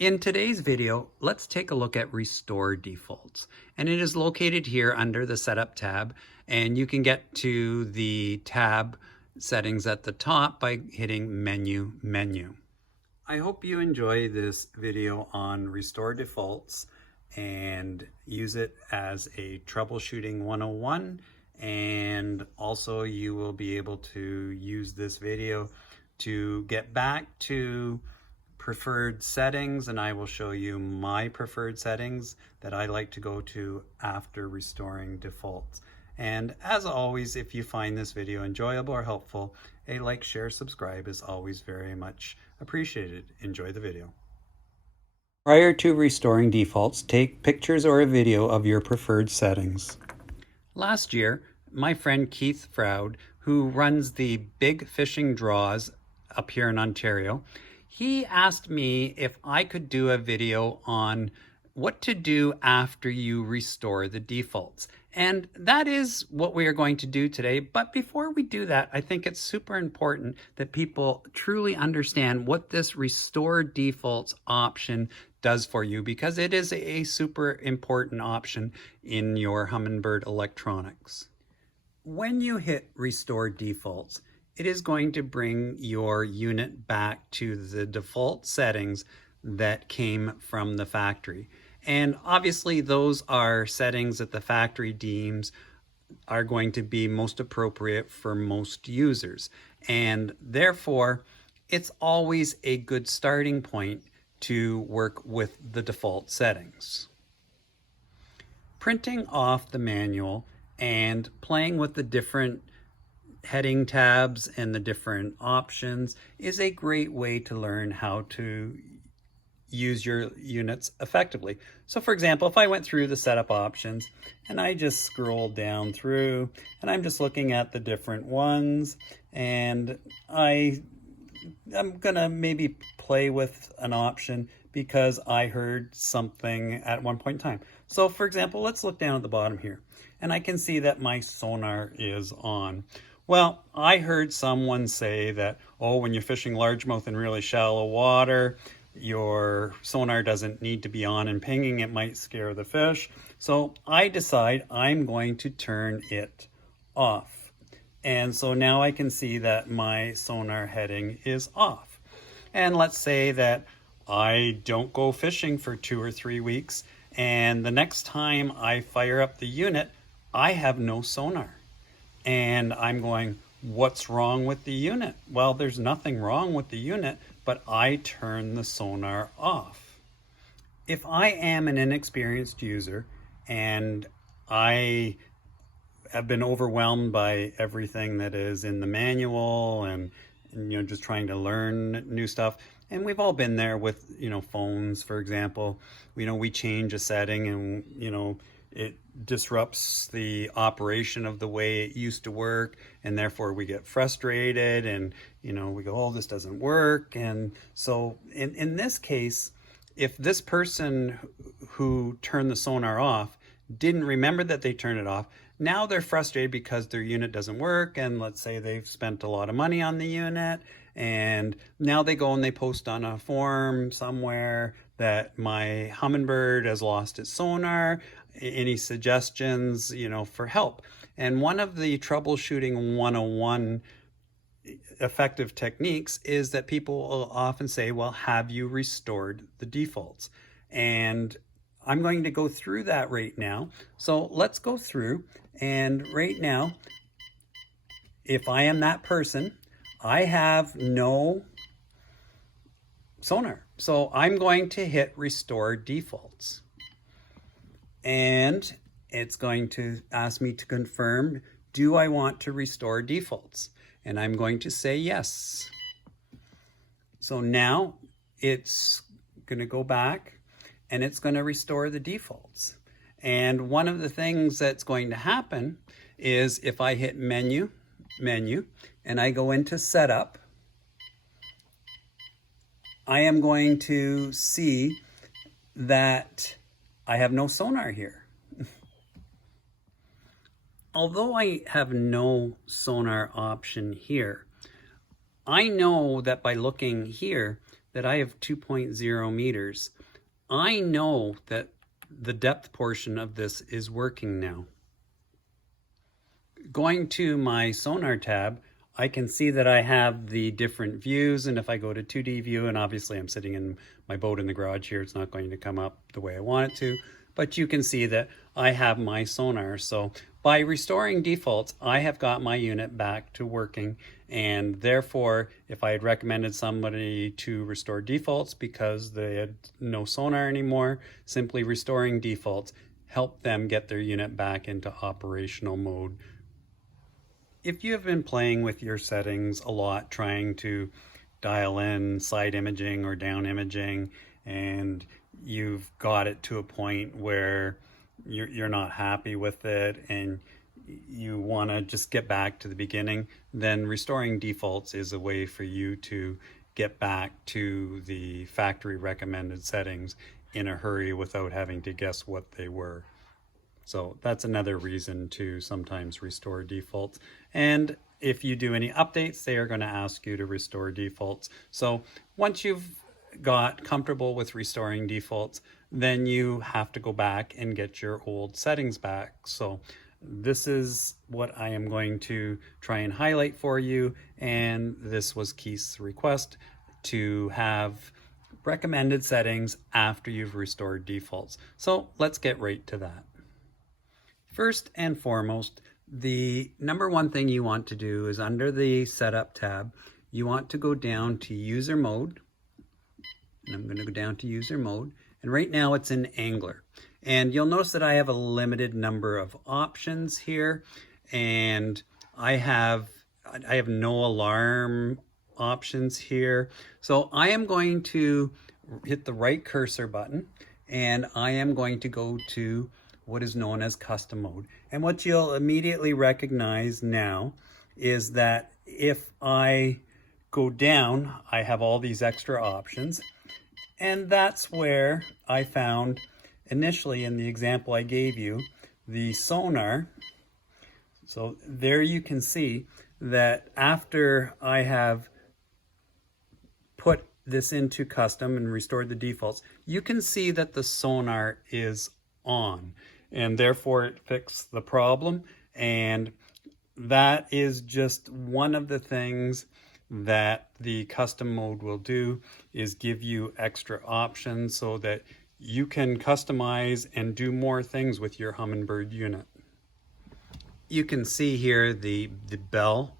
In today's video, let's take a look at Restore Defaults, and it is located here under the Setup tab, and you can get to the tab settings at the top by hitting Menu. I hope you enjoy this video on Restore Defaults and use it as a Troubleshooting 101, and also you will be able to use this video to get back to preferred settings, and I will show you my preferred settings that I like to go to after restoring defaults. And as always, if you find this video enjoyable or helpful, a like, share, subscribe is always very much appreciated. Enjoy the video. Prior to restoring defaults, take pictures or a video of your preferred settings. Last year, my friend Keith Froud, who runs the Big Fishing Draws up here in Ontario, he asked me if I could do a video on what to do after you restore the defaults. And that is what we are going to do today. But before we do that, I think it's super important that people truly understand what this restore defaults option does for you, because it is a super important option in your Humminbird electronics. When you hit restore defaults, it is going to bring your unit back to the default settings that came from the factory. And obviously those are settings that the factory deems are going to be most appropriate for most users. And therefore, it's always a good starting point to work with the default settings. Printing off the manual and playing with the different heading tabs and the different options is a great way to learn how to use your units effectively. So for example, if I went through the setup options and I just scrolled down through and I'm just looking at the different ones, and I'm gonna maybe play with an option because I heard something at one point in time. So for example, let's look down at the bottom here and I can see that my sonar is on. Well, I heard someone say that, oh, when you're fishing largemouth in really shallow water, your sonar doesn't need to be on and pinging, it might scare the fish. So I decide I'm going to turn it off. And so now I can see that my sonar heading is off. And let's say that I don't go fishing for 2 or 3 weeks, and the next time I fire up the unit, I have no sonar. And I'm going, what's wrong with the unit? Well, there's nothing wrong with the unit, but I turn the sonar off. If I am an inexperienced user and I have been overwhelmed by everything that is in the manual and just trying to learn new stuff, and we've all been there with phones, for example, we change a setting and it disrupts the operation of the way it used to work, and therefore we get frustrated and we go, oh, this doesn't work. And so in this case, if this person who turned the sonar off didn't remember that they turned it off, now they're frustrated because their unit doesn't work, and let's say they've spent a lot of money on the unit, and now they go and they post on a forum somewhere that my Humminbird has lost its sonar. Any suggestions, for help? And one of the troubleshooting 101 effective techniques is that people will often say, well, have you restored the defaults? And I'm going to go through that right now. So let's go through, and right now, if I am that person, I have no sonar. So I'm going to hit restore defaults. And it's going to ask me to confirm, do I want to restore defaults? And I'm going to say yes. So now it's going to go back and it's going to restore the defaults. And one of the things that's going to happen is if I hit menu, and I go into setup, I am going to see that I have no sonar here. Although I have no sonar option here, I know that by looking here that I have 2.0 meters. I know that the depth portion of this is working now. Going to my Sonar tab, I can see that I have the different views, and if I go to 2D view, and obviously I'm sitting in my boat in the garage here, it's not going to come up the way I want it to, but you can see that I have my Sonar. So by restoring defaults, I have got my unit back to working, and therefore if I had recommended somebody to restore defaults because they had no Sonar anymore, simply restoring defaults helped them get their unit back into operational mode. If you have been playing with your settings a lot, trying to dial in side imaging or down imaging, and you've got it to a point where you're not happy with it and you want to just get back to the beginning, then restoring defaults is a way for you to get back to the factory recommended settings in a hurry without having to guess what they were. So that's another reason to sometimes restore defaults. And if you do any updates, they are going to ask you to restore defaults. So once you've got comfortable with restoring defaults, then you have to go back and get your old settings back. So this is what I am going to try and highlight for you. And this was Keith's request to have recommended settings after you've restored defaults. So let's get right to that. First and foremost, the number one thing you want to do is under the Setup tab, you want to go down to User Mode. And I'm going to go down to User Mode. And right now it's in Angler. And you'll notice that I have a limited number of options here. And I have no alarm options here. So I am going to hit the right cursor button. And I am going to go to what is known as custom mode. And what you'll immediately recognize now is that if I go down, I have all these extra options. And that's where I found initially in the example I gave you, the Sonar. So there you can see that after I have put this into custom and restored the defaults, you can see that the Sonar is on. And therefore it fixed the problem. And that is just one of the things that the custom mode will do, is give you extra options so that you can customize and do more things with your Humminbird unit. You can see here the bell.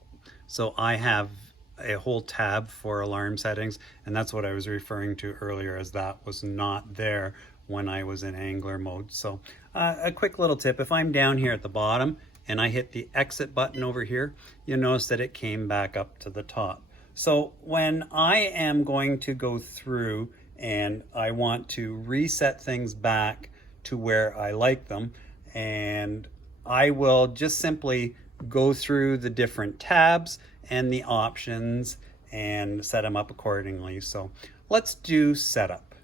So I have a whole tab for alarm settings, and that's what I was referring to earlier, as that was not there when I was in Angler mode. So a quick little tip, if I'm down here at the bottom and I hit the exit button over here, you'll notice that it came back up to the top. So when I am going to go through and I want to reset things back to where I like them, and I will just simply go through the different tabs and the options and set them up accordingly. So let's do setup.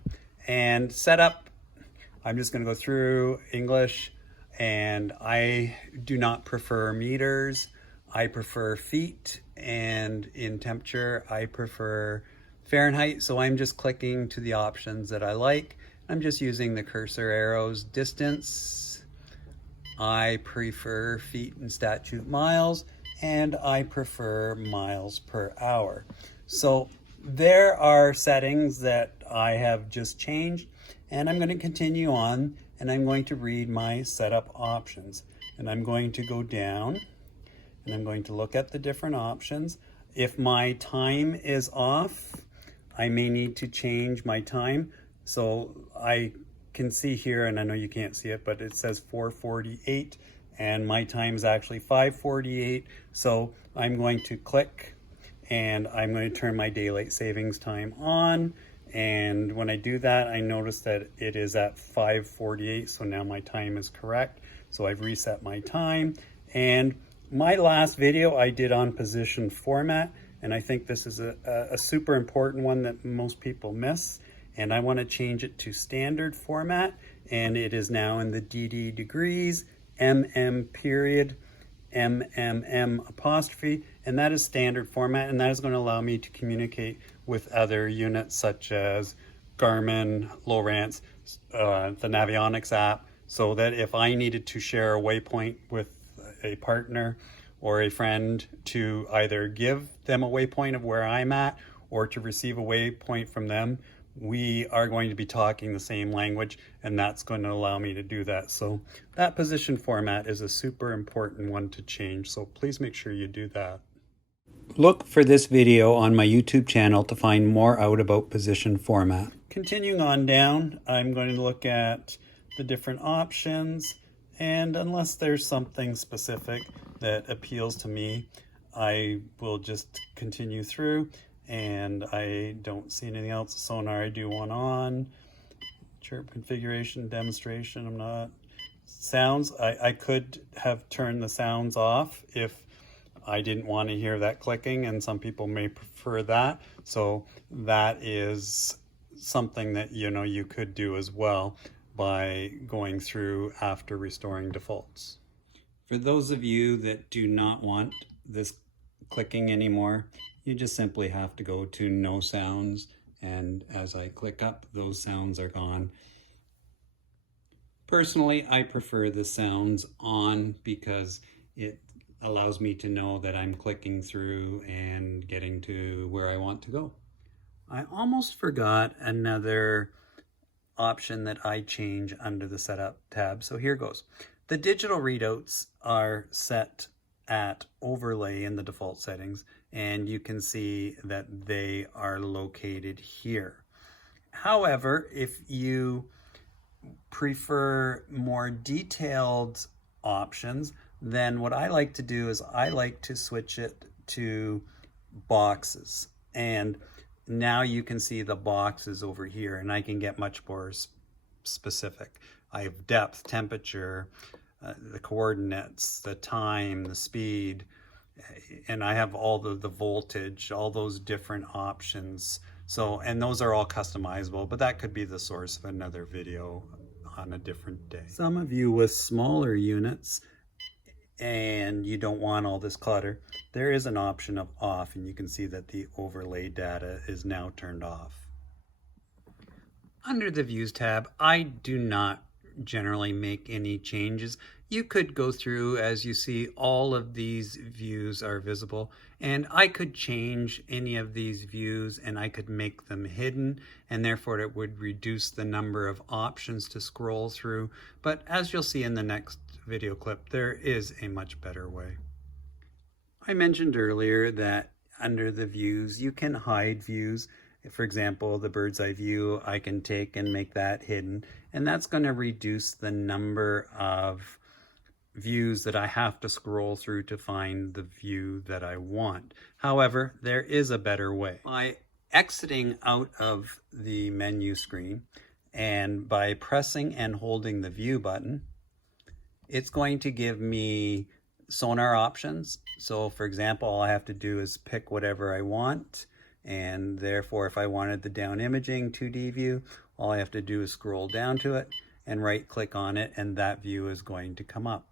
And setup, I'm just going to go through English, and I do not prefer meters. I prefer feet, and in temperature, I prefer Fahrenheit. So I'm just clicking to the options that I like. I'm just using the cursor arrows. Distance, I prefer feet and statute miles, and I prefer miles per hour. So there are settings that I have just changed. And I'm going to continue on, and I'm going to read my setup options. And I'm going to go down, and I'm going to look at the different options. If my time is off, I may need to change my time. So I can see here, and I know you can't see it, but it says 4:48, and my time is actually 5:48. So I'm going to click, and I'm going to turn my daylight savings time on. And when I do that, I notice that it is at 5:48. So now my time is correct. So I've reset my time. And my last video I did on position format. And I think this is a super important one that most people miss. And I want to change it to standard format. And it is now in the DD degrees, MM period, MMM apostrophe. And that is standard format. And that is going to allow me to communicate with other units such as Garmin, Lowrance, the Navionics app, so that if I needed to share a waypoint with a partner or a friend to either give them a waypoint of where I'm at or to receive a waypoint from them, we are going to be talking the same language, and that's going to allow me to do that. So that position format is a super important one to change, so please make sure you do that. Look for this video on my YouTube channel to find more out about position format. Continuing on down, I'm going to look at the different options, and unless there's something specific that appeals to me, I will just continue through, and I don't see anything else. Sonar, I do one on. Chirp configuration, demonstration, I'm not. Sounds, I could have turned the sounds off if I didn't want to hear that clicking, and some people may prefer that. So that is something that you could do as well by going through after restoring defaults. For those of you that do not want this clicking anymore, you just simply have to go to no sounds, and as I click up, those sounds are gone. Personally, I prefer the sounds on because it allows me to know that I'm clicking through and getting to where I want to go. I almost forgot another option that I change under the setup tab, so here goes. The digital readouts are set at overlay in the default settings, and you can see that they are located here. However, if you prefer more detailed options, then what I like to do is I like to switch it to boxes, and now you can see the boxes over here, and I can get much more specific. I have depth, temperature, the coordinates, the time, the speed, and I have all the voltage, all those different options. So, and those are all customizable, but that could be the source of another video on a different day. Some of you with smaller units and you don't want all this clutter, there is an option of off, and you can see that the overlay data is now turned off. Under the Views tab, I do not generally make any changes. You could go through, as you see, all of these views are visible, and I could change any of these views and I could make them hidden, and therefore it would reduce the number of options to scroll through. But as you'll see in the next video clip, there is a much better way. I mentioned earlier that under the views you can hide views. For example, the bird's eye view, I can take and make that hidden, and that's going to reduce the number of views that I have to scroll through to find the view that I want. However, there is a better way. By exiting out of the menu screen and by pressing and holding the view button, it's going to give me sonar options. So for example, all I have to do is pick whatever I want, and therefore if I wanted the down imaging 2D view, all I have to do is scroll down to it and right click on it, and that view is going to come up.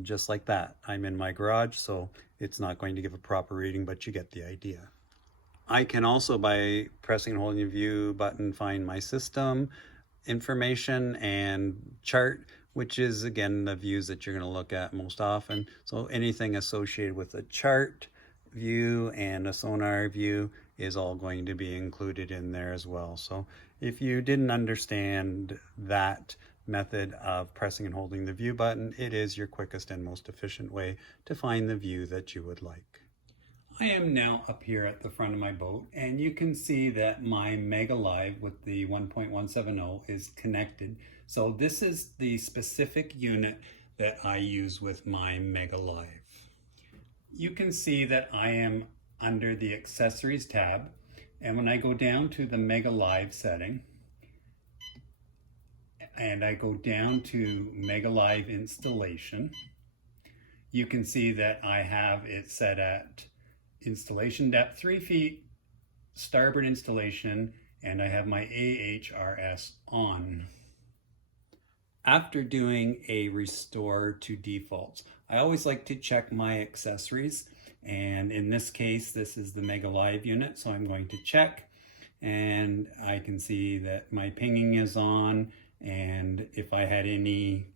Just like that. I'm in my garage, so it's not going to give a proper reading, but you get the idea. I can also, by pressing and holding the view button, find my system information and chart, which is again the views that you're going to look at most often. So anything associated with a chart view and a sonar view is all going to be included in there as well. So if you didn't understand that method of pressing and holding the view button, it is your quickest and most efficient way to find the view that you would like. I am now up here at the front of my boat, and you can see that my Mega Live with the 1.170 is connected. So this is the specific unit that I use with my Mega Live. You can see that I am under the Accessories tab, and when I go down to the Mega Live setting, and I go down to Mega Live installation, you can see that I have it set at installation depth 3 feet, starboard installation, and I have my AHRS on. After doing a restore to defaults, I always like to check my accessories, And in this case, this is the Mega Live unit, so I'm going to check, and I can see that my pinging is on, and if I had any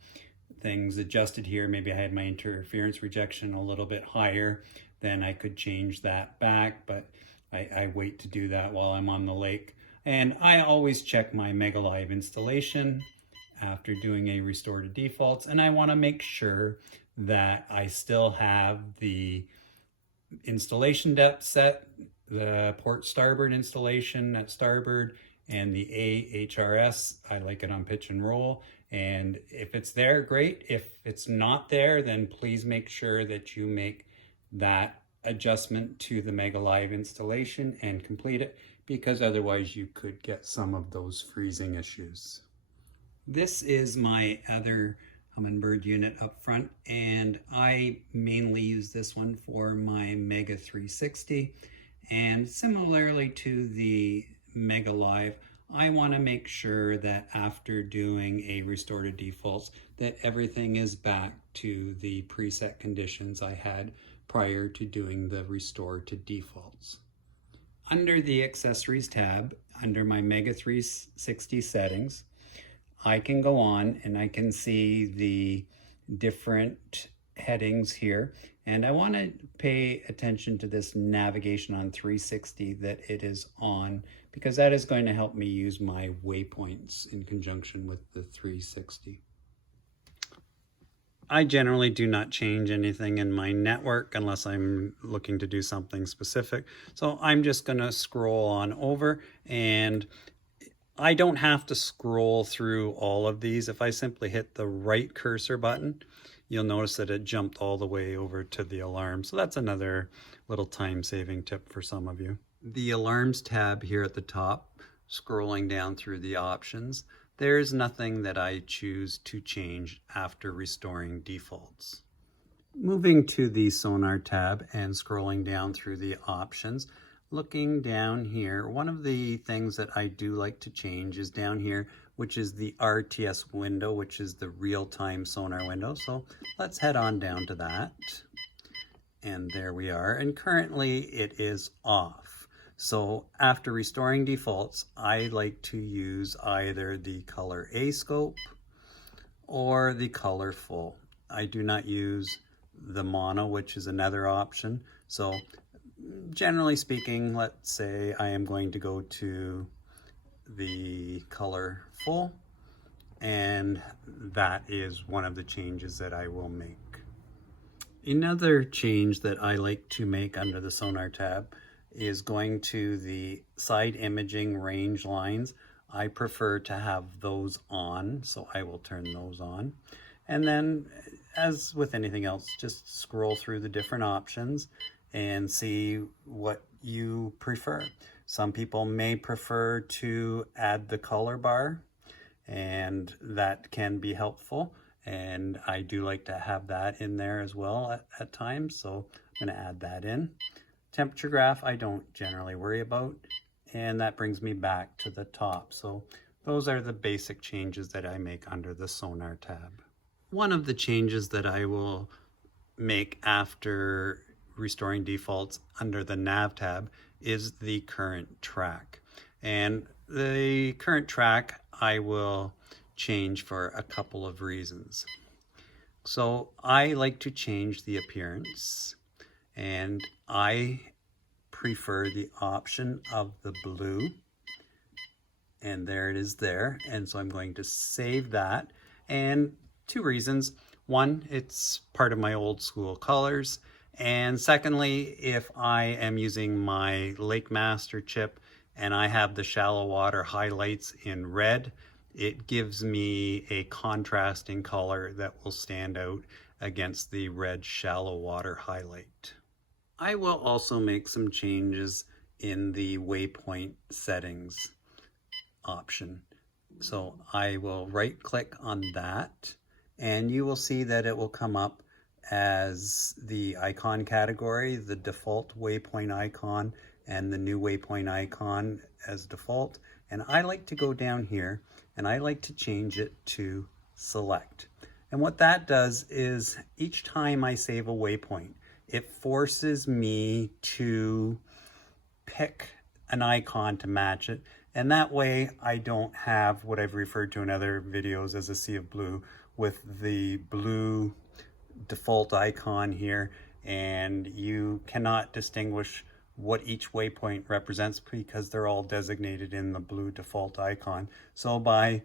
things adjusted here, maybe I had my interference rejection a little bit higher, then I could change that back, but I wait to do that while I'm on the lake. And I always check my Mega Live installation after doing a restore to defaults, and I want to make sure that I still have the installation depth set, the port starboard installation at starboard, and the AHRS, I like it on pitch and roll. And if it's there, great. If it's not there, then please make sure that you make that adjustment to the Mega Live installation and complete it, because otherwise you could get some of those freezing issues. This is my other Humminbird unit up front, and I mainly use this one for my Mega 360. And similarly to the Mega Live, I want to make sure that after doing a restore to defaults that everything is back to the preset conditions I had prior to doing the restore to defaults. Under the accessories tab, under my Mega 360 settings, I can go on and I can see the different headings here, and I want to pay attention to this navigation on 360 that it is on, because that is going to help me use my waypoints in conjunction with the 360. I generally do not change anything in my network unless I'm looking to do something specific. So I'm just going to scroll on over, and I don't have to scroll through all of these. If I simply hit the right cursor button, you'll notice that it jumped all the way over to the alarm. So that's another little time-saving tip for some of you. The alarms tab here at the top, scrolling down through the options, there's nothing that I choose to change after restoring defaults. Moving to the Sonar tab and scrolling down through the options, looking down here, one of the things that I do like to change is down here, which is the RTS window, which is the real-time sonar window. So let's head on down to that. And there we are. And currently it is off. So after restoring defaults, I like to use either the color A scope or the color full. I do not use the mono, which is another option. So generally speaking, let's say I am going to go to the color full, and that is one of the changes that I will make. Another change that I like to make under the Sonar tab is going to the side imaging range lines. I prefer to have those on, so I will turn those on. And then, as with anything else, just scroll through the different options and see what you prefer. Some people may prefer to add the color bar, and that can be helpful. And I do like to have that in there as well at times, so I'm going to add that in. Temperature graph, I don't generally worry about, and that brings me back to the top. So those are the basic changes that I make under the Sonar tab. One of the changes that I will make after restoring defaults under the nav tab is the current track. And the current track I will change for a couple of reasons. So I like to change the appearance, and I prefer the option of the blue, and there it is there. And so I'm going to save that, and two reasons. One, it's part of my old school colors. And secondly, if I am using my Lake Master chip and I have the shallow water highlights in red, it gives me a contrasting color that will stand out against the red shallow water highlight. I will also make some changes in the waypoint settings option. So I will right click on that, and you will see that it will come up as the icon category, the default waypoint icon and the new waypoint icon as default. And I like to go down here and I like to change it to select. And what that does is each time I save a waypoint, it forces me to pick an icon to match it. And that way I don't have what I've referred to in other videos as a sea of blue, with the blue default icon here, and you cannot distinguish what each waypoint represents because they're all designated in the blue default icon. So by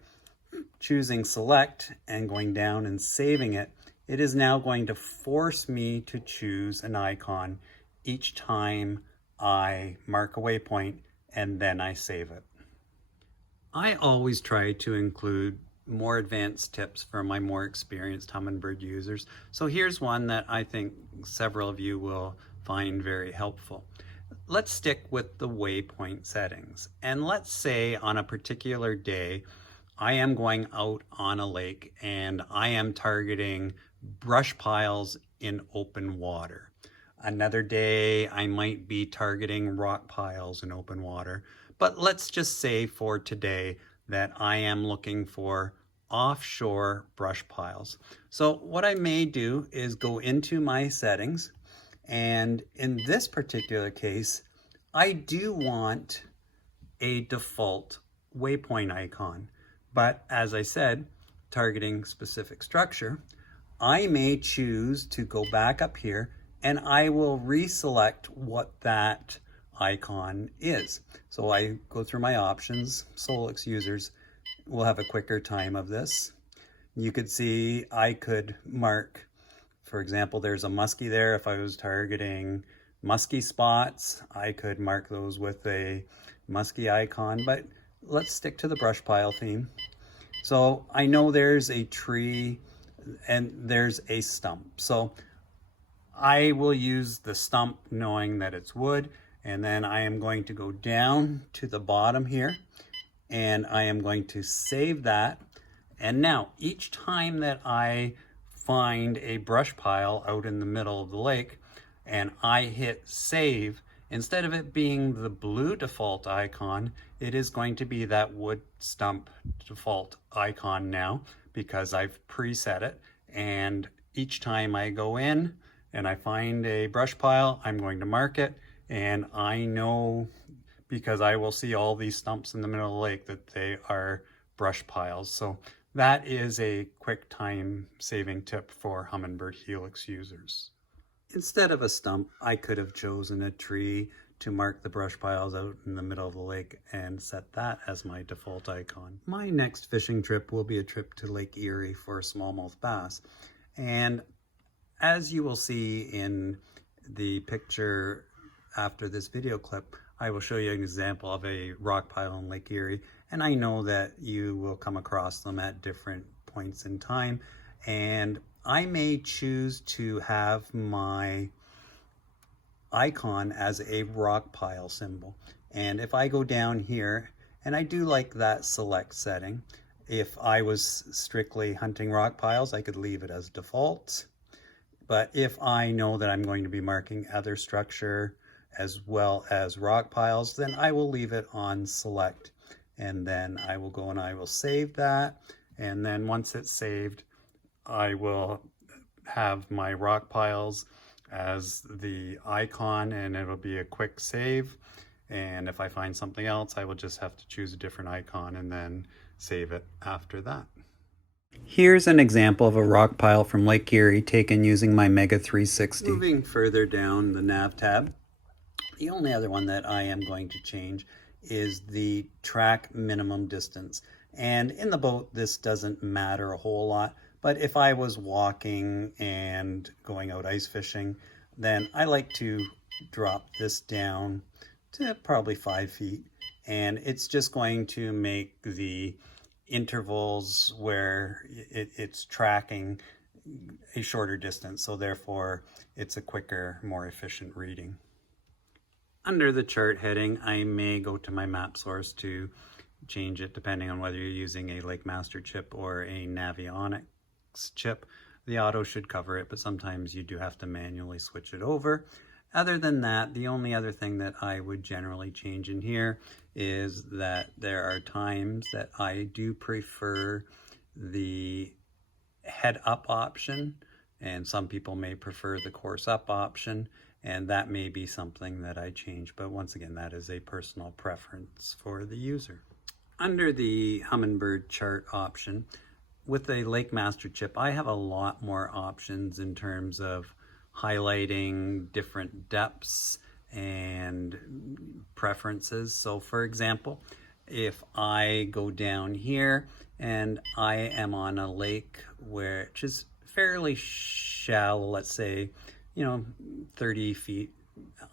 choosing select and going down and saving it, it is now going to force me to choose an icon each time I mark a waypoint and then I save it. I always try to include more advanced tips for my more experienced Humminbird users. So here's one that I think several of you will find very helpful. Let's stick with the waypoint settings. And let's say on a particular day, I am going out on a lake and I am targeting brush piles in open water. Another day, I might be targeting rock piles in open water. But let's just say for today that I am looking for offshore brush piles. So what I may do is go into my settings, and in this particular case, I do want a default waypoint icon. But as I said, targeting specific structure, I may choose to go back up here and I will reselect what that icon is. So I go through my options. Solix users will have a quicker time of this. You could see I could mark, for example, there's a muskie there. If I was targeting muskie spots, I could mark those with a muskie icon, but let's stick to the brush pile theme. So I know there's a tree and there's a stump. So I will use the stump knowing that it's wood, and then I am going to go down to the bottom here and I am going to save that. And now each time that I find a brush pile out in the middle of the lake and I hit save, instead of it being the blue default icon, it is going to be that wood stump default icon now because I've preset it. And each time I go in and I find a brush pile, I'm going to mark it. And I know, because I will see all these stumps in the middle of the lake, that they are brush piles. So that is a quick time saving tip for Humminbird Helix users. Instead of a stump, I could have chosen a tree to mark the brush piles out in the middle of the lake and set that as my default icon. My next fishing trip will be a trip to Lake Erie for smallmouth bass. And as you will see in the picture after this video clip, I will show you an example of a rock pile in Lake Erie. And I know that you will come across them at different points in time. And I may choose to have my icon as a rock pile symbol. And if I go down here, and I do like that select setting, if I was strictly hunting rock piles, I could leave it as default. But if I know that I'm going to be marking other structure as well as rock piles, then I will leave it on select. And then I will go and I will save that. And then once it's saved, I will have my rock piles as the icon, and it'll be a quick save. And if I find something else, I will just have to choose a different icon and then save it after that. Here's an example of a rock pile from Lake Erie taken using my Mega 360. Moving further down the nav tab, the only other one that I am going to change is the track minimum distance. And in the boat, this doesn't matter a whole lot. But if I was walking and going out ice fishing, then I like to drop this down to probably 5 feet. And it's just going to make the intervals where it's tracking a shorter distance. So therefore, it's a quicker, more efficient reading. Under the chart heading, I may go to my map source to change it depending on whether you're using a Lake Master chip or a Navionics chip. The auto should cover it, but sometimes you do have to manually switch it over. Other than that, the only other thing that I would generally change in here is that there are times that I do prefer the head up option, and some people may prefer the course up option, and that may be something that I change. But once again, that is a personal preference for the user. Under the Humminbird chart option, with a Lake Master chip, I have a lot more options in terms of highlighting different depths and preferences. So for example, if I go down here and I am on a lake which is fairly shallow, let's say, 30 feet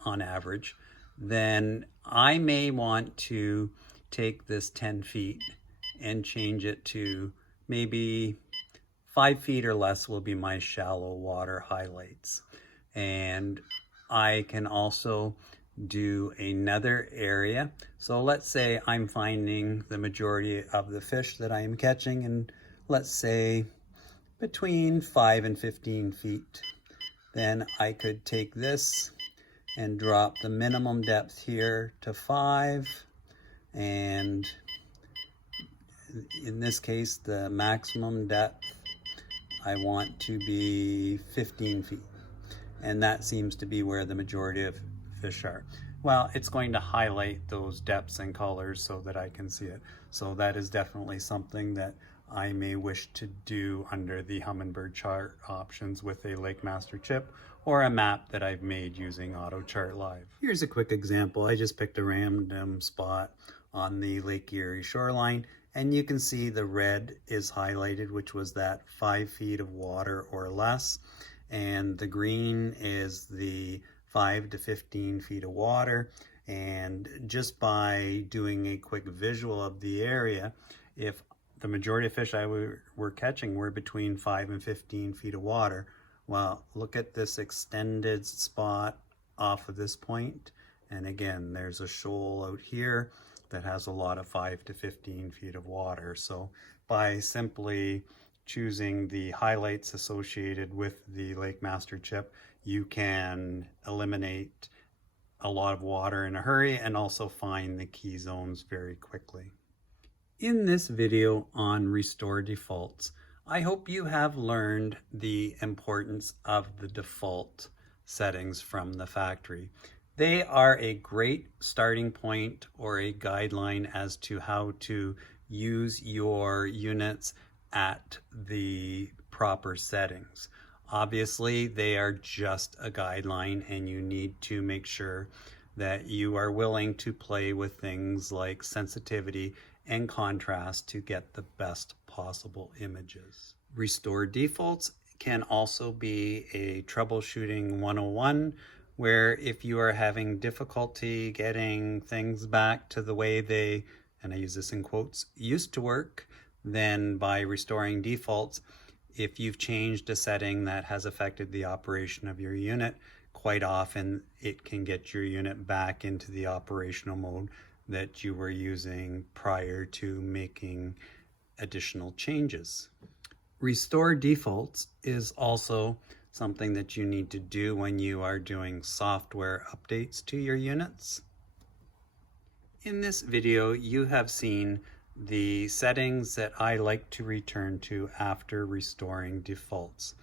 on average, then I may want to take this 10 feet and change it to maybe 5 feet or less will be my shallow water highlights. And I can also do another area. So let's say I'm finding the majority of the fish that I am catching, and let's say between 5 and 15 feet. Then I could take this and drop the minimum depth here to 5, and in this case the maximum depth I want to be 15 feet, and that seems to be where the majority of fish are. Well, it's going to highlight those depths and colors so that I can see it. So that is definitely something that I may wish to do under the Humminbird chart options with a Lake Master chip or a map that I've made using Auto Chart Live. Here's a quick example. I just picked a random spot on the Lake Erie shoreline, and you can see the red is highlighted, which was that 5 feet of water or less, and the green is the 5 to 15 feet of water. And just by doing a quick visual of the area, if the majority of fish I were catching were between 5 and 15 feet of water, well, look at this extended spot off of this point, and again there's a shoal out here that has a lot of 5 to 15 feet of water. So by simply choosing the highlights associated with the Lake Master chip, you can eliminate a lot of water in a hurry and also find the key zones very quickly. In this video on Restore Defaults, I hope you have learned the importance of the default settings from the factory. They are a great starting point or a guideline as to how to use your units at the proper settings. Obviously, they are just a guideline, and you need to make sure that you are willing to play with things like sensitivity and contrast to get the best possible images. Restore Defaults can also be a troubleshooting 101, where if you are having difficulty getting things back to the way they, and I use this in quotes, used to work, then by restoring defaults, if you've changed a setting that has affected the operation of your unit, quite often it can get your unit back into the operational mode that you were using prior to making additional changes. Restore Defaults is also something that you need to do when you are doing software updates to your units. In this video, you have seen the settings that I like to return to after restoring defaults.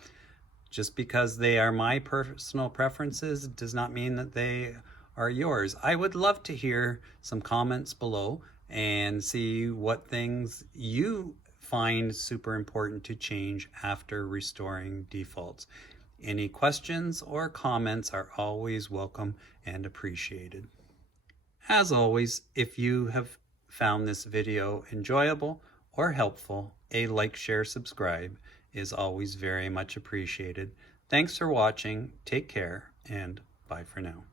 Just because they are my personal preferences does not mean that they are yours. I would love to hear some comments below and see what things you find super important to change after restoring defaults. Any questions or comments are always welcome and appreciated. As always, if you have found this video enjoyable or helpful, a like, share, subscribe is always very much appreciated. Thanks for watching, take care, and bye for now.